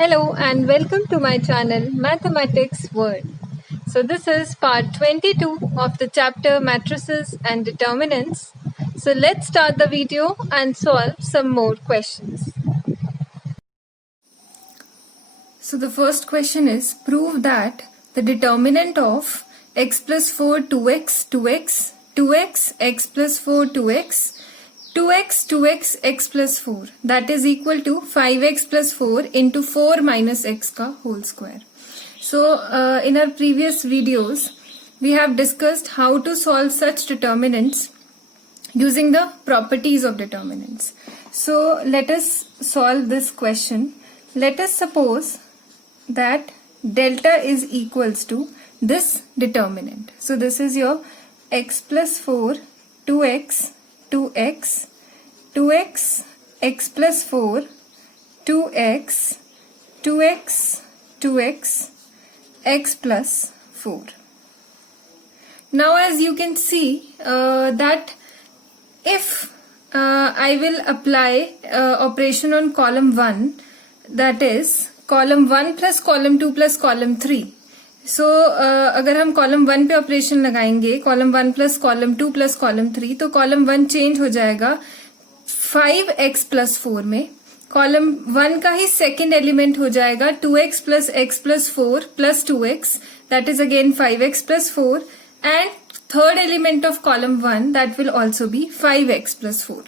Hello and welcome to my channel Mathematics World. So this is part 22 of the chapter Matrices and Determinants. So let's start the video and solve some more questions. So the first question is, prove that the determinant of x plus 4 2x 2x 2x x plus 4 2x 2x 2x x plus 4 that is equal to 5x plus 4 into 4 minus x ka whole square. So in our previous videos we have discussed how to solve such determinants using the properties of determinants. So let us solve this question. Let us suppose that delta is equals to this determinant. So this is your x plus 4 2x 2x 2x x plus 4 2x 2x 2x x plus 4. Now as you can see that if I will apply operation on column 1, that is column 1 plus column 2 plus column 3. So अगर हम column 1 पे operation लगाएंगे column 1 plus column 2 plus column 3, तो column 1 change हो जाएगा 5x plus 4 में. column 1 का ही second element हो जाएगा 2x plus x plus 4 plus 2x, that is again 5x plus 4, and third element of column 1 that will also be 5x plus 4.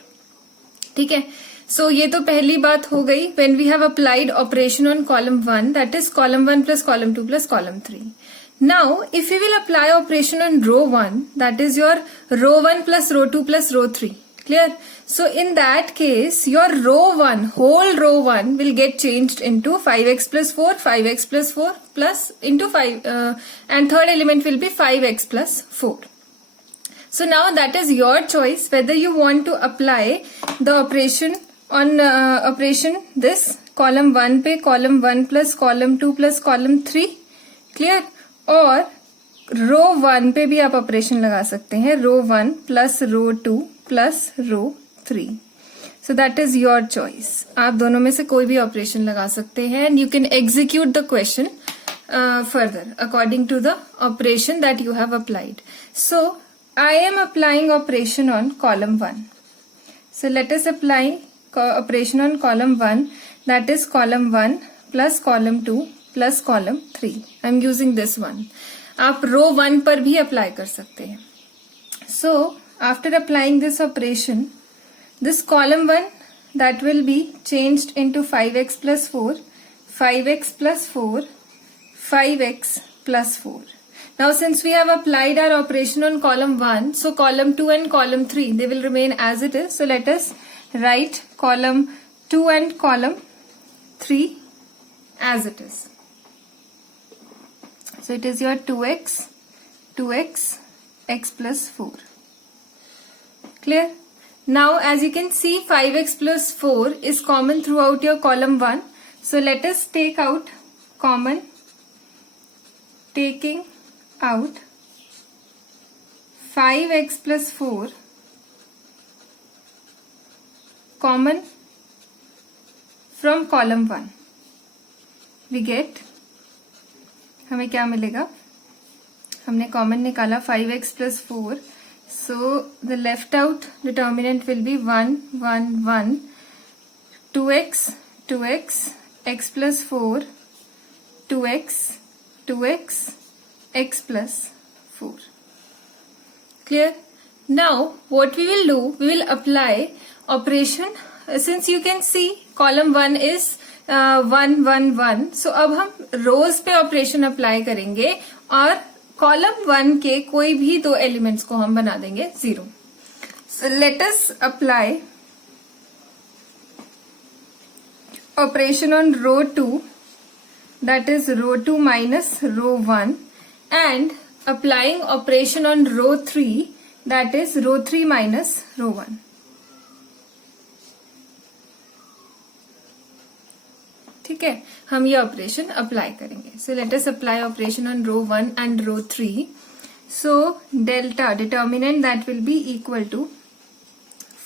ठीक है. So ये तो पहली बात हो गई when we have applied operation on column 1, that is column 1 plus column 2 plus column 3. Now if we will apply operation on row 1, that is your row 1 plus row 2 plus row 3. Clear? So in that case your row 1, whole row 1 will get changed into 5x plus 4, 5x plus 4 plus into 5 and third element will be 5x plus 4. So now that is your choice whether you want to apply the operation on operation this column 1 पे column 1 plus column 2 plus column 3. Clear? और row 1 पे भी आप operation लगा सकते हैं row 1 plus row 2 plus row 3. So that is your choice. आप दोनों में से कोई भी ऑपरेशन लगा सकते हैं and you can execute the question further according to the operation that you have applied. So I am applying operation on column 1. So let us apply operation on column 1, that is column 1 plus column 2 plus column 3. I am using this one. आप row 1 पर भी apply कर सकते हैं. So after applying this operation, this column 1 that will be changed into 5x plus 4, 5x plus 4, 5x plus 4. Now since we have applied our operation on column 1, so column 2 and column 3 they will remain as it is. So let us write column 2 and column 3 as it is. So it is your 2x, 2x, x plus 4. Clear? Now as you can see 5x plus 4 is common throughout your column 1. So let us take out common, taking out 5x plus 4 common from column 1. We get, हमें क्या मिलेगा? हमने common निकाला 5x plus 4. So the left out determinant will be 1, 1, 1, 2x, 2x, x plus 4, 2x, 2x, x plus 4. Clear? Now what we will do, we will apply operation. Since you can see column 1 is 1, 1, 1. So अब हम rows पे operation apply करेंगे और column 1 के कोई भी दो elements को हम बना देंगे 0. So let us apply operation on row 2, that is row 2 minus row 1, and applying operation on row 3, that is row 3 minus row 1. ठीक है, हम ये ऑपरेशन अप्लाई करेंगे. So let us apply operation on row 1 and row 3. So delta determinant that will be equal to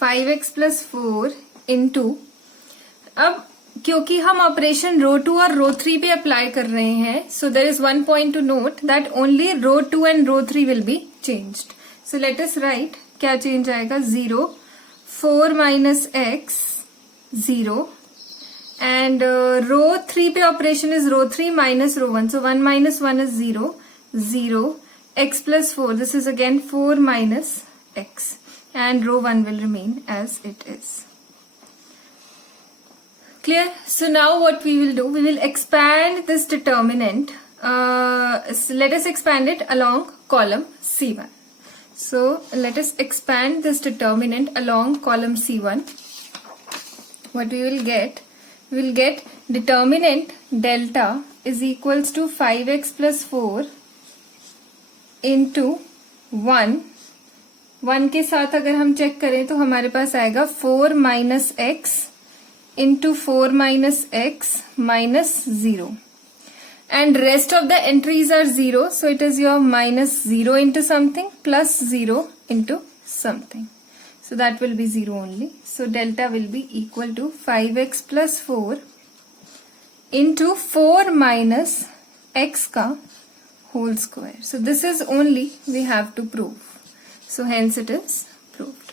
5x plus 4 into, अब क्योंकि हम operation रो 2 और रो 3 पे अप्लाई कर रहे हैं, so there is one point to note that only row 2 and row 3 will be changed. So let us write क्या change आएगा. 0 4 माइनस एक्स 0 एंड रो 3 पे operation is row 3 minus row 1. So 1 minus 1 is 0 0 x plus 4. This is again 4 minus x and row 1 will remain as it is. Clear? So now what we will do, we will expand this determinant. So let us expand it along column C1. So let us expand this determinant along column C1. What we will get determinant delta is equals to 5x plus 4 into 1 के साथ अगर हम check करें तो हमारे पास आएगा 4 minus x into 4 minus x minus 0 and rest of the entries are 0. So it is your minus 0 into something plus 0 into something. So that will be 0 only. So delta will be equal to 5x plus 4 into 4 minus x का whole square. So this is only we have to prove. So hence it is proved.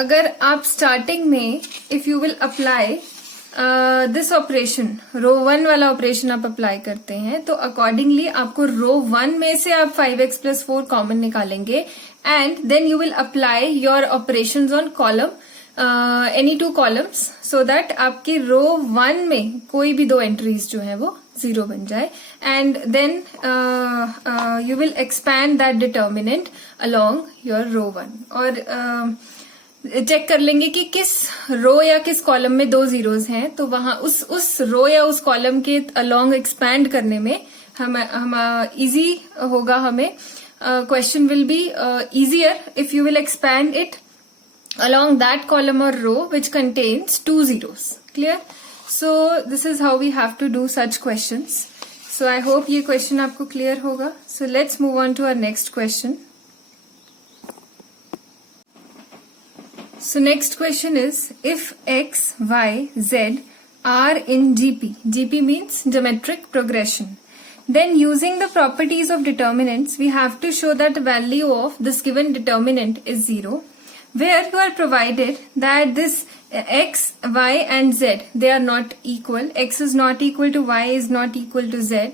अगर आप starting में if you will apply this operation, row 1 वाला operation आप apply करते हैं तो accordingly आपको row 1 में से आप 5x plus 4 common निकालेंगे and then you will apply your operations on column any two columns so that आपकी row 1 में कोई भी दो entries जो है वो 0 बन जाए and then you will expand that determinant along your row 1. और चेक कर लेंगे कि किस रो या किस कॉलम में दो जीरोस हैं तो वहां उस रो या उस कॉलम के along expand करने में हम easy होगा हमें. Question will be easier if you will expand it along that column or row which contains two zeros. Clear? So this is how we have to do such questions. So I hope ये question आपको clear होगा. So let's move on to our next question. So next question is if x, y, z are in GP. GP means geometric progression. Then using the properties of determinants, we have to show that the value of this given determinant is 0. Where you are provided that this x, y and z, they are not equal. X is not equal to y is not equal to z.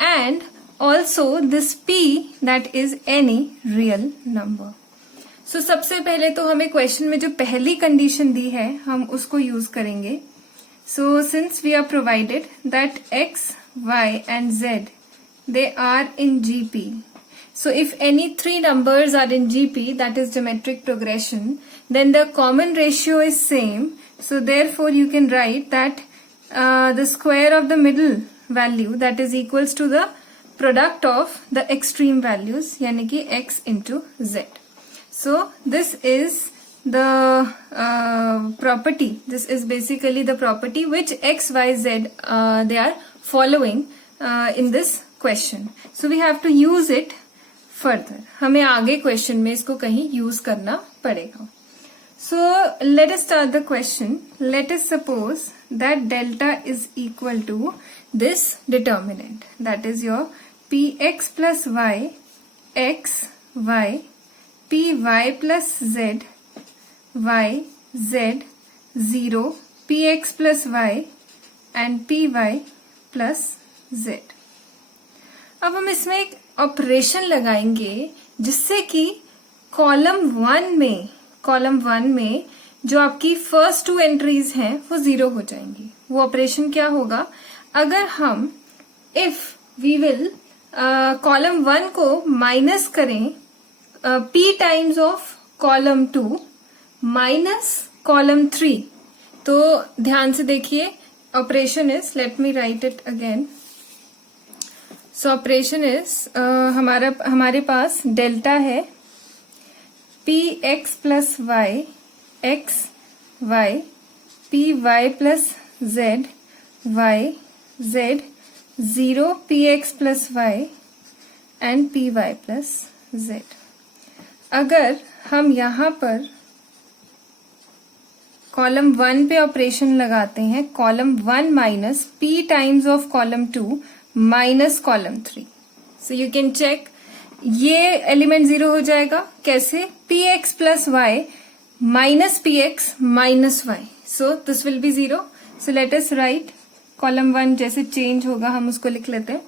And also this p that is any real number. So सबसे पहले तो हमें question में जो पहली condition दी है हम उसको यूज करेंगे. So since we are provided that x, y and z, they are in GP. So if any three numbers are in GP, that is geometric progression, then the common ratio is same. So therefore you can write that the square of the middle value that is equals to the product of the extreme values, यानी कि x into z. So this is the property. This is basically the property which x, y, z they are following in this question. So we have to use it further. हमें आगे question में इसको कहीं use करना पड़ेगा. So let us start the question. Let us suppose that delta is equal to this determinant, that is your px plus y x y py plus z y z 0 px plus y and py plus z. अब हम इसमें एक operation लगाएंगे जिससे कि column 1 में जो आपकी फर्स्ट टू एंट्रीज हैं वो 0 हो जाएंगी. वो ऑपरेशन क्या होगा? अगर हम इफ वी विल कॉलम 1 को माइनस करें p times of column 2 minus column 3, तो ध्यान से देखिए operation is, let me write it again. So operation is हमारे पास डेल्टा है p x plus y x y p y plus z y z 0 p x plus y and p y plus z. अगर हम यहाँ पर column 1 पे operation लगाते हैं, column 1 minus p times of column 2 minus column 3. So you can check, ये element 0 हो जाएगा. कैसे? px plus y minus px minus y. So this will be 0. So let us write column 1 जैसे change होगा हम उसको लिख लेते हैं.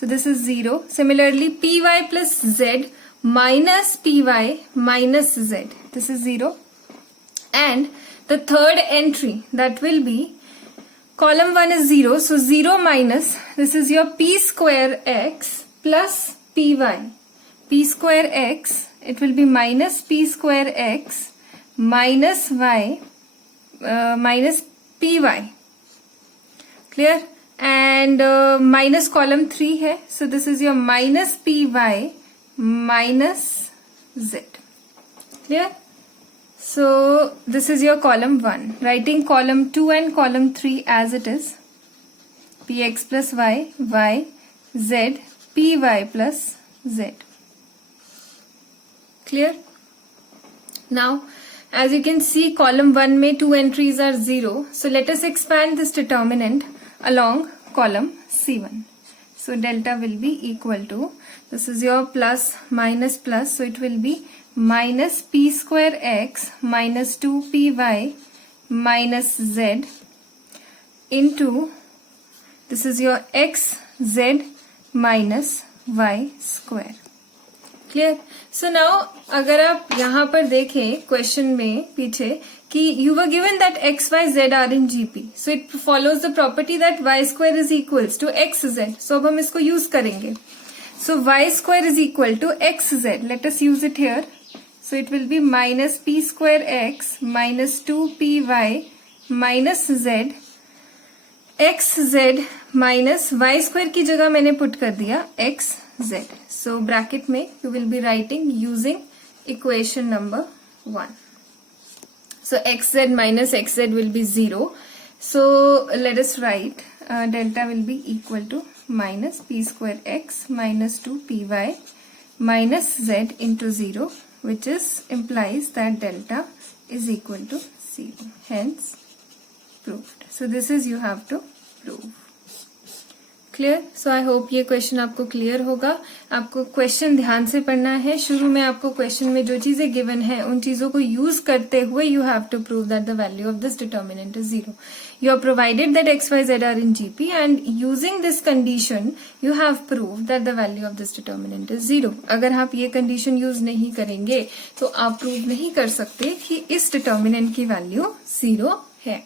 So this is 0. Similarly py plus z minus py minus z. This is 0. And the third entry, that will be column 1 is 0. So 0 minus, this is your p square x plus py. P square x, it will be minus p square x minus y minus py. Clear? And minus column 3 है. So this is your minus py minus z. Clear? So this is your column 1. Writing column 2 and column 3 as it is. px plus y, y, z, py plus z. Clear? Now, as you can see, column 1 में 2 entries are 0. So let us expand this determinant along column C1. So delta will be equal to, this is your plus minus plus, so it will be minus p square x minus 2py minus z into, this is your x z minus y square. Clear? So now अगर आप यहाँ पर देखें question में पीछे कि you were given that x, y, z are in GP. So it follows the property that y square is equals to x z. So अब हम इसको use करेंगे. So y square is equal to x z. Let us use it here. So it will be minus p square x minus 2py minus z. x z minus y square की जगह मैंने put कर दिया x z. So bracket में you will be writing using equation number 1. So xz minus xz will be 0. So let us write delta will be equal to minus p square x minus 2py minus z into 0, which is implies that delta is equal to 0. Hence proved. So this is you have to prove. Clear? So I hope ये question आपको clear होगा. आपको question ध्यान से पढ़ना है. शुरू में आपको क्वेश्चन में जो चीजें गिवन है उन चीजों को यूज करते हुए you have to prove that the value of this determinant is 0. You are provided that x y z are in GP and using this condition you have prove that the value of this determinant is 0. अगर आप ये condition use नहीं करेंगे तो आप prove नहीं कर सकते कि इस डिटर्मिनेंट की वैल्यू 0 है.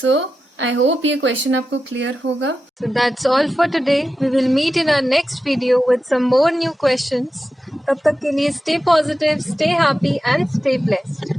सो I hope ये question आपको clear होगा. So that's all for today. We will meet in our next video with some more new questions. तब तक के लिए stay positive, stay happy and stay blessed.